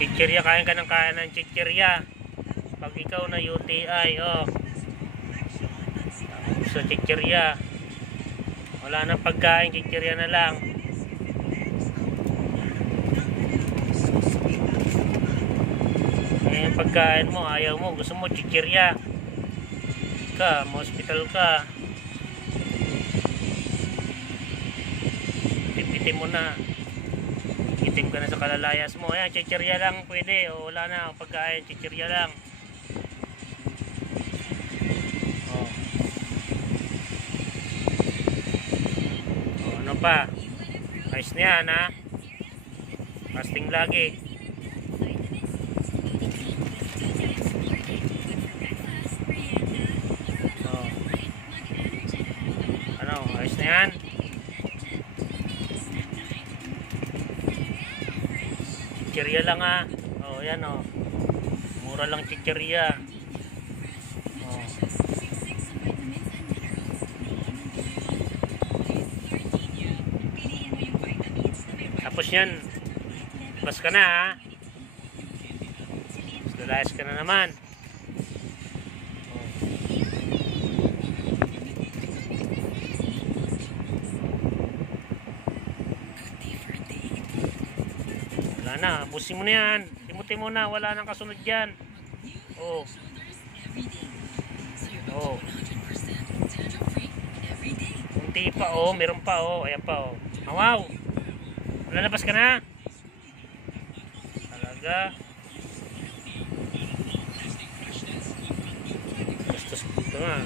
Chichirya, kain ka ng chichirya. Pag ikaw na UTI, oh. So chichirya. Wala nang pagkain, chichirya na lang. Eh, pagkain mo, ayaw mo, gusto mo chichirya. Ka, hospital ka. Pipitin mo na. Itim ka na sa kalalayas mo. Ayan, chichirya lang pwede. O, wala na pagkain, chichirya lang. O. O, ano pa? Ayos na yan, ha? Fasting lagi. O. Ano, ayos na yan? Chichirya lang, ha? O, yan, o. Mura lang chichirya. O. Tapos yan, bas ka na, ha? Lalayas ka na naman. Wala na, busin mo na yan. Timuti mo na, wala nang kasunod dyan. Oh. Oh. Kunti pa, oh. Meron pa, oh. Ayan pa, oh. Oh, wow. Lalabas ka na. Talaga. Bastos ito nga.